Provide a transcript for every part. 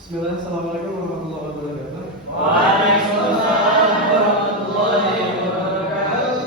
Bismillah, Assalamualaikum warahmatullahi wabarakatuh. Waalaikumsalam warahmatullahi wabarakatuh.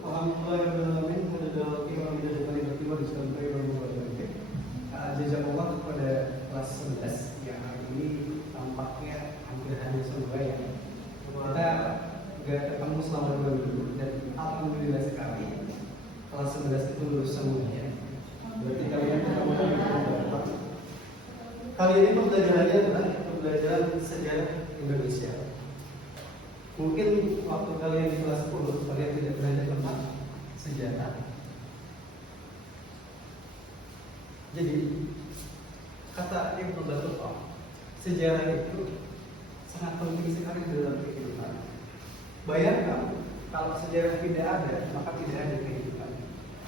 Alhamdulillahirrahmanirrahim. Jazakallah kepada kelas 11 yang hari ini tampaknya hampir hanya semua ya. Kita gak ketemu selama 2 minggu dan alhamdulillah sekali kelas 11 itu lulus semuanya. Berarti kalian ketemu lagi berapa? Kali ini pembelajarannya adalah pembelajaran sejarah Indonesia. Mungkin waktu kalian di kelas 10 kalian tidak belajar tentang sejarah. Jadi kata Ibnu Battuta, sejarah itu sangat penting sekali dalam kehidupan. Bayangkan kalau sejarah tidak ada, maka tidak ada kehidupan.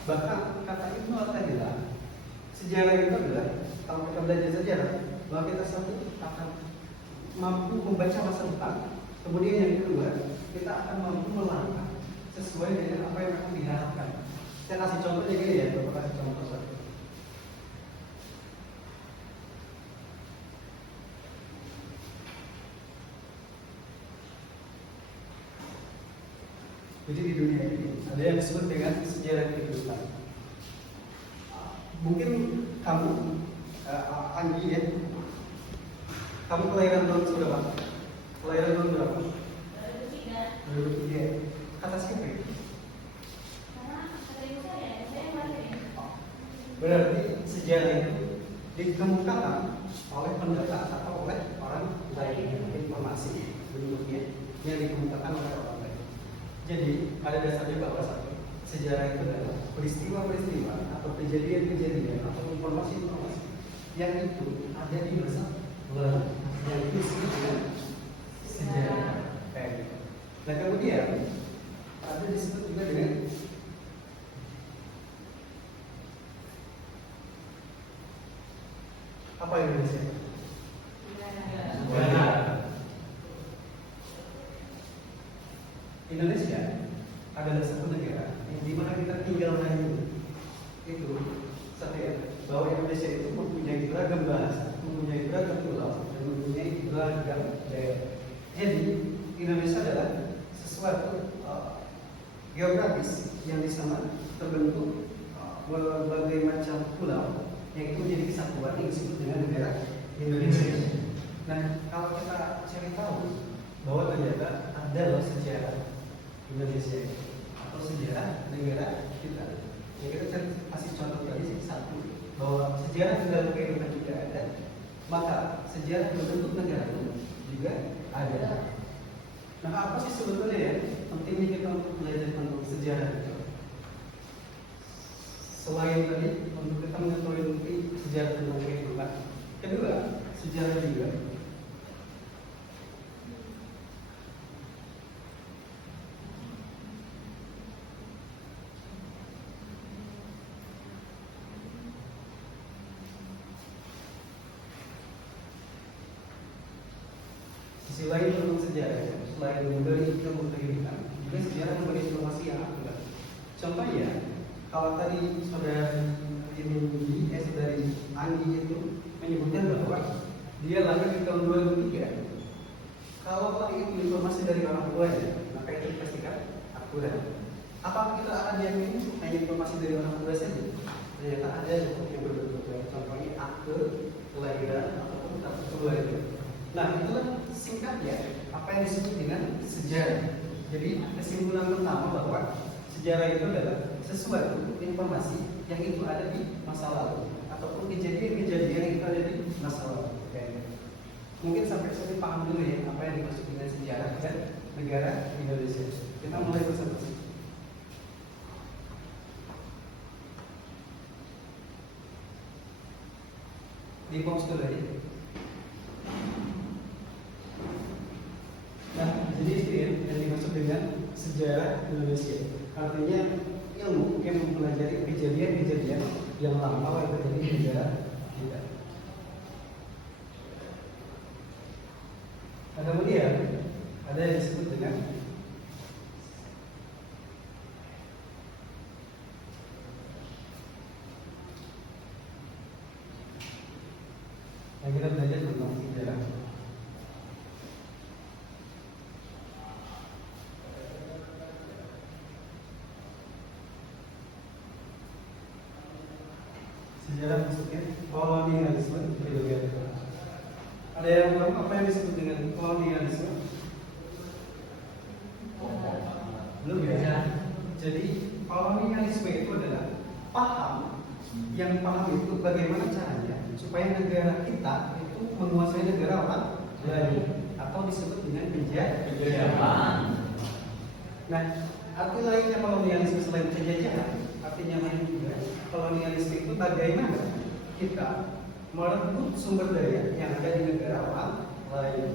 Bahkan kata Ibnu Athaillah, sejarah itu adalah kalau kita belajar sejarah, bahwa kita satu akan mampu membaca masa depan. Kemudian yang kedua, kita akan mampu melangkah sesuai dengan apa yang akan diharapkan. Saya kasih contohnya gini ya, Bapak kasih contoh satu. Jadi di dunia ini ada yang disebut dengan sejarah kehidupan. Mungkin kamu, Anggi ya, kamu kelahiran tahun berapa? Kelahiran tahun berapa? 2003. Kata siapa ya? Berarti sejarah itu dikemukakan oleh pendatang atau oleh orang lain, informasi bentuknya yang dikemukakan oleh orang lain. Jadi pada dasarnya bahwa sejarah itu adalah peristiwa-peristiwa atau kejadian-kejadian atau informasi-informasi yang itu ada di masa lalu yang itu disebut dengan sejarah. Nah kemudian ada disebut juga dengan apa Indonesia? Indonesia adalah satu negara yang dimana kita tinggal hari ini. Itu satu ya, bahwa Indonesia itu mempunyai beragam bahasa, mempunyai beragam pulau, dan mempunyai beragam daerah. Jadi Indonesia adalah sesuatu geografis yang di sana terbentuk berbagai macam pulau yang itu menjadi kesatuan yang disebut dengan negara Indonesia. Nah, kalau kita cari tahu bahwa ternyata ada loh sejarah Indonesia atau sejarah negara kita. Ya kita kasih contoh tadi satu, bahwa sejarah dalam kehidupan juga ada, maka sejarah berbentuk negara juga ada. Nah apa sih sebetulnya ya pentingnya kita untuk belajar tentang sejarah itu? Selain tadi untuk kita mengetahui sejarah tentang kehidupan, kedua sejarah juga sisi lain tentang sejarah, selain memberi ilmu kehidupan, juga sejarah memberi informasi yang akurat. Contohnya, kalau tadi saudari Anggi itu menyebutkan bahwa dia lahir di tahun 2003. Kalau tadi itu informasi dari orang tuanya, maka itu dipastikan akurat. Apakah kita akan yakini hanya informasi dari orang tua saja? Ternyata ada yang berbeda. Contohnya akte kelahiran ataupun kartu keluarga. Nah, itulah singkatnya apa yang disebut dengan sejarah. Jadi kesimpulan pertama bahwa sejarah itu adalah sesuatu informasi yang itu ada di masa lalu ataupun kejadian-kejadian yang itu ada di masa lalu. Mungkin sampai sini paham dulu ya apa yang dimaksud dengan sejarah dan negara Indonesia. Kita mulai bersama. Di pause dulu ya. Nah, jadi itu yang dimaksud dengan sejarah Indonesia. Artinya ilmu yang mempelajari kejadian-kejadian yang lama yang terjadi di negara kita. Nah, kemudian ada yang disebut dengan yang kita belajar tentang sejarah. Sejarah maksudnya kolonialisme berbeda. Ada yang tahu apa yang disebut dengan kolonialisme? Belum ya? Jadi kolonialisme itu adalah paham itu bagaimana caranya supaya negara kita itu menguasai negara orang lain atau disebut dengan penjajahan. Nah, arti lainnya kolonialisme selain penjajahan, artinya lain juga kolonialisme itu bagaimana kita merebut sumber daya yang ada di negara orang lain.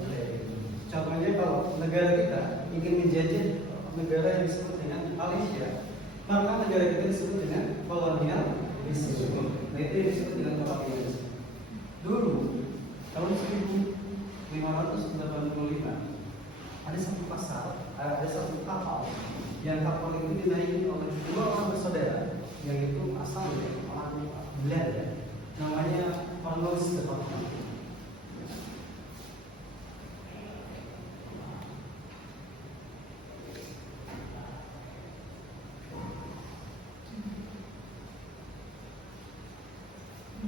Contohnya kalau negara kita ingin menjajah negara yang disebut dengan Malaysia, maka negara kita disebut dengan kolonialisme. Nah, itu yang disebut dengan kolonialisme. Dulu tahun 1585 ada satu kapal yang kapal itu dinaiki oleh dua orang bersaudara yang itu asal dari orang Belanda, namanya Cornelis de Houtman.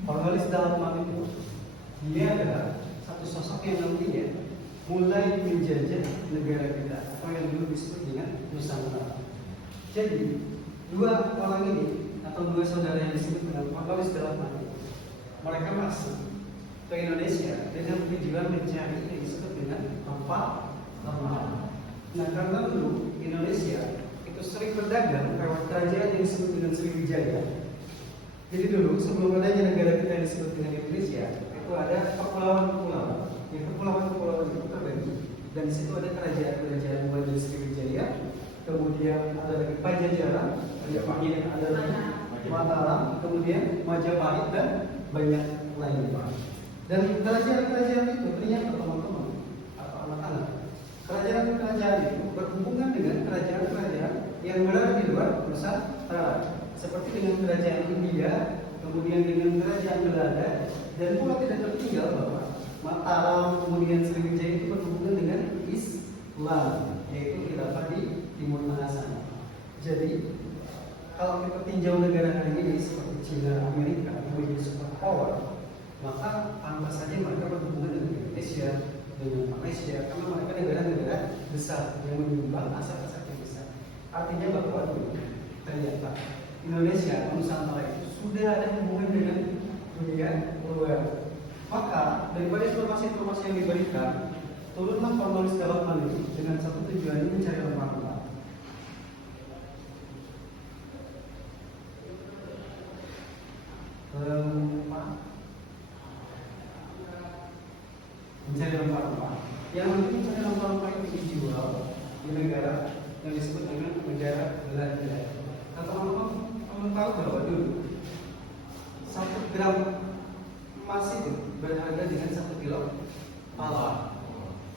Cornelis de Houtman itu dia adalah satu sosok yang nantinya mulai menjajah negara kita atau yang dulu disebut dengan Nusantara. Jadi dua orang ini atau dua saudara yang disebut dengan Cornelis de Houtman, mereka masuk ke Indonesia dengan tujuan mencari yang disebut dengan rempah-rempah. Nah, karena dulu Indonesia itu sering berdagang lewat kerajaan yang disebut dengan Sriwijaya. Jadi dulu sebelum adanya negara kita yang disebut dengan Indonesia, itu ada kepulauan-kepulauan. Yang kepulauan-kepulauan itu terbagi, dan di situ ada kerajaan-kerajaan mulai dari Sriwijaya, kemudian ada lagi Pajajaran, kemudian ada lagi Mataram, kemudian Majapahit dan banyak lainnya. Dan kerajaan-kerajaan itu ternyata teman-teman atau anak-anak, kerajaan-kerajaan itu berhubungan dengan kerajaan-kerajaan yang berada di luar Nusantara, seperti dengan kerajaan India, kemudian dengan kerajaan Belanda, dan pula tidak tertinggal bahwa Mataram kemudian Sriwijaya itu berhubungan dengan Islam, yaitu khilafah di Timur Tengah sana. Jadi kalau kita tinjau negara hari ini seperti China, Amerika, kemudian superpower, maka pantas saja mereka berhubungan dengan Indonesia, dengan Malaysia, karena mereka negara-negara besar yang menyumbang aset-aset yang besar. Artinya bahwa ternyata Indonesia, Nusantara itu sudah ada hubungan dengan dunia luar. Maka daripada informasi-informasi yang diberikan, turunlah Cornelis de Houtman dengan satu tujuan mencari rempah-rempah. Mencari rempah-rempah. Yang nanti mencari rempah-rempah itu dijual di negara yang disebut dengan negara Belanda. Nah, teman-teman tahu bahwa dulu 1 gram emas itu berharga dengan 1 kilo pala,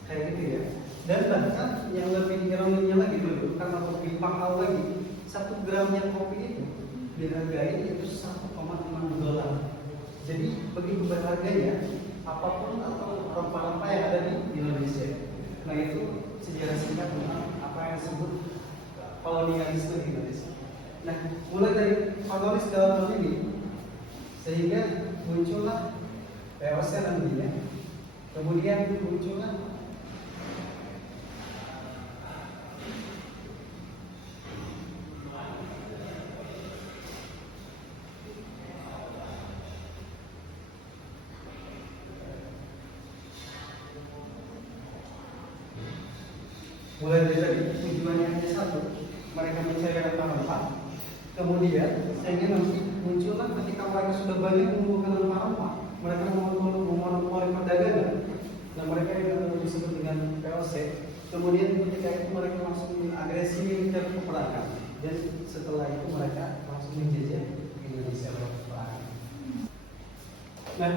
kayak gitu ya. Dan bahkan yang lebih ironisnya lagi dulu, karena kopi mahal lagi, 1 gramnya kopi itu dihargai itu $1,6. Jadi begitu berharganya apapun atau rempah-rempah yang ada di Indonesia. Nah, itu sejarah singkat tentang apa yang disebut kolonialisme di Indonesia. Nah, mulai dari Cornelis de Houtman ini sehingga muncullah POC nantinya, kemudian muncullah mulai dari tadi tujuannya hanya satu, mereka mencari rempah-rempah. Kemudian sehingga nanti muncullah ketika mereka sudah banyak mengumpulkan rempah-rempah, mereka memonopoli perdagangan. Nah, mereka yang disebut dengan POC. Kemudian ketika itu mereka langsung agresi militer peperangan, dan setelah itu mereka langsung menjajah Indonesia peperangan. Nah,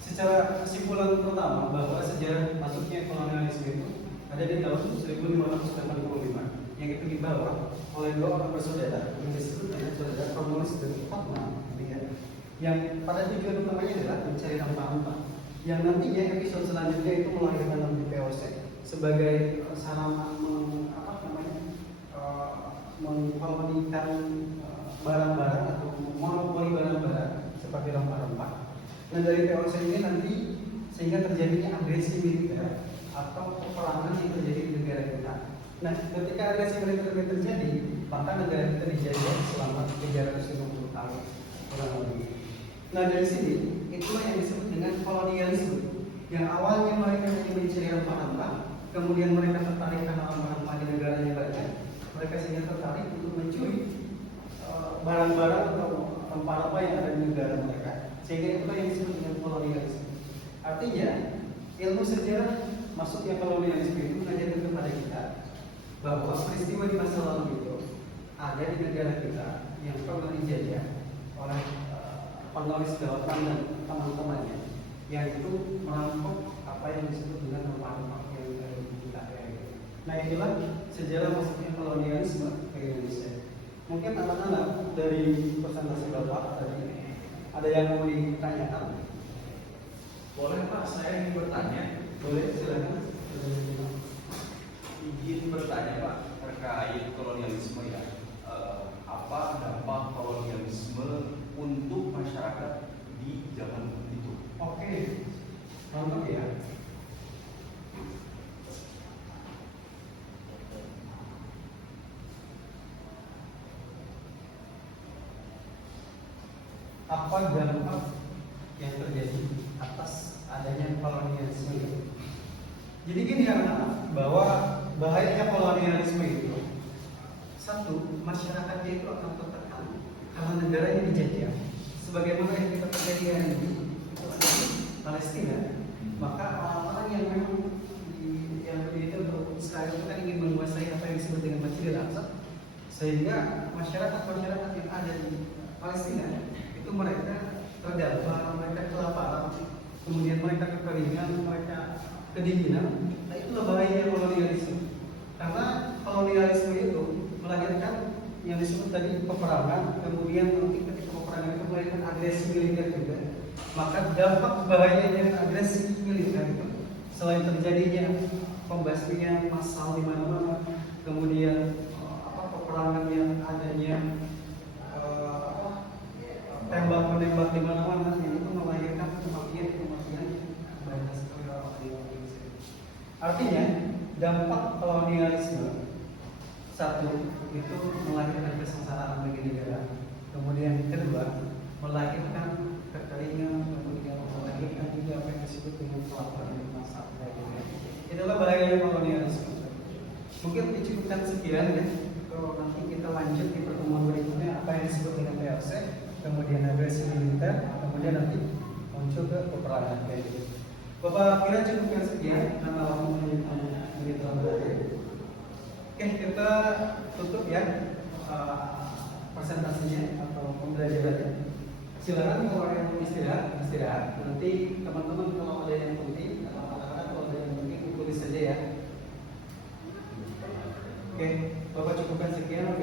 secara kesimpulan pertama bahwa sejarah masuknya kolonialisme itu ada di tahun 1585 yang itu dibawa oleh dua orang bersaudara yang disebut dengan saudara Cornelis de Houtman, yang pada tujuan utamanya adalah mencari rempah-rempah, yang nantinya episode selanjutnya itu melahirkan nanti POC sebagai sarana mengkolonikan barang-barang atau monopoli barang-barang seperti rempah-rempah. Nah dari POC ini nanti sehingga terjadinya agresi militer atau peperangan yang terjadi di negara kita. Nah ketika agresi militer terjadi, maka negara kita dijajah selama 350 tahun kurang lebih. Nah dari sini itulah yang disebut dengan kolonialisme, yang awalnya mereka hanya mencari rempah-rempah, kemudian mereka tertarik karena rempah-rempah di negaranya banyak, mereka sehingga tertarik untuk mencuri barang-barang atau rempah-rempah yang ada di negara mereka, sehingga itulah yang disebut dengan kolonialisme. Artinya ilmu sejarah maksudnya kolonialisme itu mengajarkan kepada kita bahwa peristiwa di masa lalu itu ada di negara kita yang pernah dijajah oleh penulis Galatan dan teman-temannya, yang itu merampok apa yang disebut dengan rempah-rempah yang ada di kita. Nah inilah sejarah maksudnya kolonialisme ke Indonesia. Mungkin anak-anak dari presentasi Bapak tadi ada yang mau ditanyakan? Boleh Pak, saya ingin bertanya. Boleh, silakan. Izin bertanya Pak terkait kolonialisme ya. Apa dampak kolonialisme untuk masyarakat di zaman itu? Oke, mantap ya. Apa dampak yang terjadi atas adanya kolonialisme itu? Jadi gini anak-anak, bahwa bahayanya kolonialisme itu, satu, masyarakatnya itu akan tertekan karena negaranya dijajah. Sebagaimana yang kita terjadi hari ini, itu ada di Palestina, maka orang-orang yang memang yang itu sekarang itu kan ingin menguasai apa yang disebut dengan Masjidil Aqsa, sehingga masyarakat yang ada di Palestina itu mereka terdampak, mereka kelaparan, kemudian mereka kekeringan, mereka kedinginan. Nah itulah bahaya kolonialisme, karena kolonialisme itu melahirkan yang disebut tadi peperangan, kemudian nanti ketika peperangan itu melahirkan agresi militer juga. Maka dampak bahayanya agresi militer itu, selain terjadinya pembasmian massal di mana-mana, kemudian peperangan yang adanya tembak-menembak di mana-mana, yang itu melahirkan kematian banyak sekali orang di Indonesia. Artinya dampak kolonialisme, satu, itu melahirkan kesengsaraan bagi negara. Kemudian kedua, melahirkan kekeringan, kemudian melahirkan juga apa yang disebut dengan kelaparan dan masalah. Itulah bahaya kolonialisme. Mungkin dicukupkan sekian ya. Kalau nanti kita lanjut di pertemuan berikutnya apa yang disebut dengan POC, kemudian agresi militer, kemudian nanti muncul ke peperangan kayak gitu. Bapak kira cukupkan sekian karena waktunya menit terakhir. Oke, kita tutup ya presentasinya atau pembelajarannya. Silakan kalau ada yang istirahat. Nanti teman-teman kalau ada yang penting atau anak-anak kalau ada yang penting tulis saja ya. Oke, Bapak cukupkan sekian.